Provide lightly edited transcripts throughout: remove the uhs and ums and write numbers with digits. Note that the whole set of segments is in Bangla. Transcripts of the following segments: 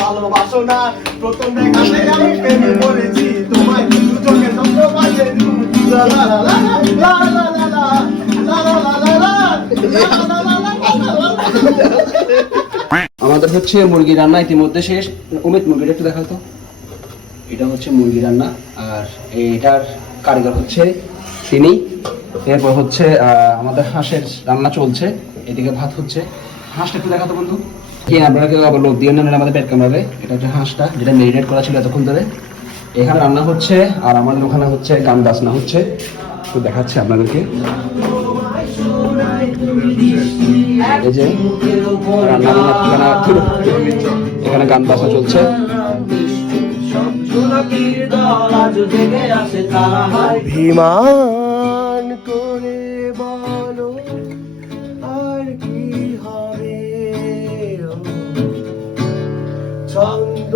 ভালোবাসো না প্রথম দেখাতে আমি প্রেমে পড়েছি তোমায় দু চোখে স্বপ্ন পাশে লা লা লা লা লা লা লা লা আমাদের হচ্ছে মুরগি রান্না ইতিমধ্যে শেষ। অমিত মুরগিটা একটু দেখাও তো। এটা হচ্ছে মুরগি রান্না, আর এটার কারিগর হচ্ছে তিনি। এরপর হচ্ছে আমাদের হাঁসের রান্না চলছে, এদিকে ভাত হচ্ছে। হাঁসটা একটু দেখাতো বন্ধু। কি আপনারা কেউ আবার লোক দিয়ে নেন আমাদের পেট কামড়াবে। এটা হচ্ছে হাঁসটা, যেটা মেরিনেট করা ছিল এতক্ষণ ধরে। এখানে রান্না হচ্ছে, আর আমাদের ওখানে হচ্ছে গান বাজনা হচ্ছে। তো দেখাচ্ছে আপনাদেরকে, এই যে রান্না বান্না, এখানে গান বাজনা চলছে। অভিমান করে বলো আর কি হবে ছন্দ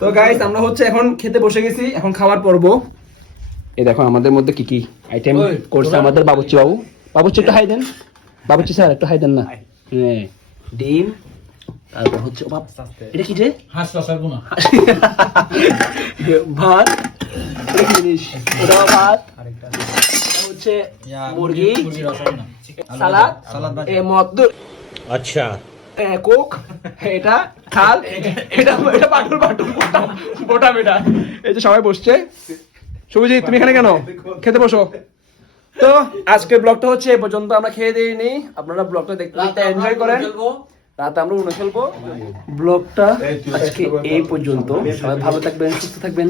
তো গাইস আমরা হচ্ছে এখন খেতে বসে গেছি, এখন খাওয়ার পর্ব। এই দেখো আমাদের মধ্যে কি কি আইটেম করছে আমাদের বাবুর্চি বাবু। বাবুর্চি একটু হাই দেন, বাবুর্চি স্যার একটু হাই দেন না। হ্যাঁ, ডিম, তারপর হচ্ছে এটা কি যে হাঁস রসার গুনা ভাত, এটা কি জিনিস, এটা ভাত, হচ্ছে মুরগি, সালাদ, এ মদ্দু, আচ্ছা কোক, এটা খাল, এটা এটা বাটুল বাটুল বোটা মেটা। এই যে সবাই বসছে। শুভজিৎ তুমি এখানে কেন? খেতে বসো। তো আজকের ব্লগটা হচ্ছে এই পর্যন্ত, আমরা খেয়ে দিয়ে নেই। আপনারা ব্লগটা দেখতে দেখতে এনজয় করেন। রাতে আমরা উঠে ফেলবো। ব্লগটা আজকে এই পর্যন্ত। সবাই ভালো থাকবেন, সুস্থ থাকবেন।